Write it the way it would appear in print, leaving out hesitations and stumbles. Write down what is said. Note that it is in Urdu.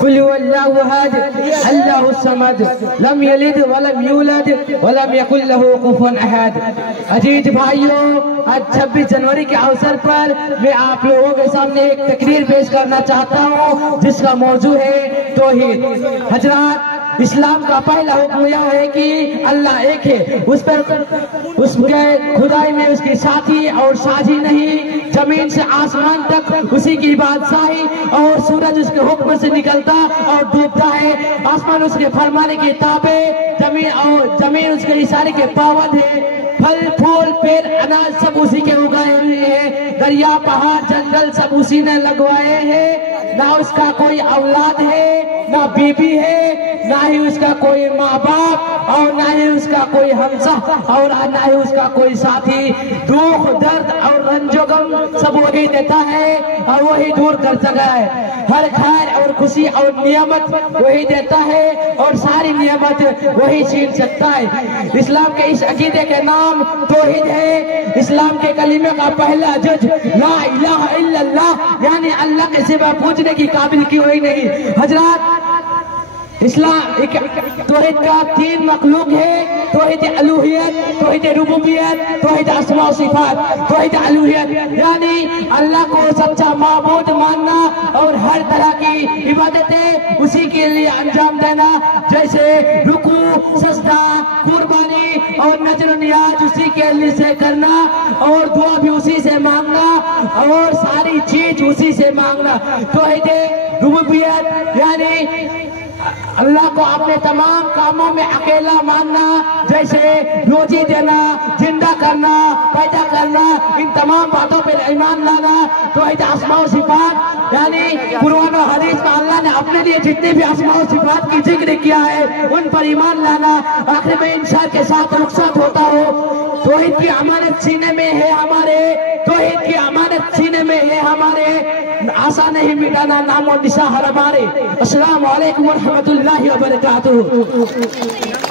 قل هو الله احد اللہ الصمد لم یلد ولم یولد ولم یکن له کفوا احد۔ عزیز بھائیوں، آج 26 جنوری کے اوسر پر میں آپ لوگوں کے سامنے ایک تقریر پیش کرنا چاہتا ہوں جس کا موضوع ہے توحید۔ حضرات، اسلام کا پہلا حکم یہ ہے کہ اللہ ایک ہے، اس کے خدائی میں اس کی ساتھی اور ساجی نہیں، زمین سے آسمان تک اسی کی بادشاہی، اور سورج اس کے حکم سے نکلتا اور ڈوبتا ہے، آسمان اس کے فرمانے کی تابع، زمین اس کے اشارے کے پابند ہے، پھل پھول پیڑ اناج سب اسی کے اگائے ہوئے ہیں، دریا پہاڑ جنگل سب اسی نے لگوائے ہیں، نہ اس کا کوئی اولاد ہے، نہ بیوی ہے، نہ ہی اس کا کوئی ماں باپ، اور نہ ہی اس کا کوئی ہمسا، اور نہ ہی اس کا کوئی ساتھی۔ دکھ درد اور رنج و غم سب وہی دیتا ہے اور وہی دور کر سکتا ہے، ہر خیر اور خوشی اور نعمت وہی دیتا ہے اور ساری نعمت وہی چھین سکتا ہے۔ اسلام کے اس عقیدے کے نام توحید ہے۔ اسلام کے کلمے کا پہلا جج لا الہ الا اللہ، یعنی اللہ کے سوا پوچھنے کی قابل کی ہوئی نہیں۔ حضرات، اسلام توحید کا 3 مخلوق ہے، توحید الوہیت، توحید ربوبیت، توحید اسماء و صفات۔ توحید الوہیت یعنی اللہ کو سچا معبود ماننا اور ہر طرح کی عبادتیں اسی کے لیے انجام دینا، جیسے رکوع، سجدہ، قربانی اور نذر و نیاز اسی کے لیے سے کرنا، اور دعا بھی اسی سے مانگنا، اور ساری چیز اسی سے مانگنا۔ توحید ربوبیت یعنی اللہ کو اپنے تمام کاموں میں اکیلا ماننا، جیسے روزی دینا، زندہ کرنا، پیدا کرنا، ان تمام باتوں پر ایمان لانا۔ توحید اسماء و صفات یعنی قرآن و حدیث میں اللہ نے اپنے لیے جتنے بھی اسماء و صفات کی ذکر کیا ہے ان پر ایمان لانا، آخر میں انسان کے ساتھ رخصت ہوتا ہو۔ توحید کی امانت سینے میں ہے ہمارے، توحید کی امانت سینے میں ہے ہمارے، آسان نہیں مٹانا نام و نشان ہمارے۔ السلام علیکم ورحمۃ اللہ وبرکاتہ۔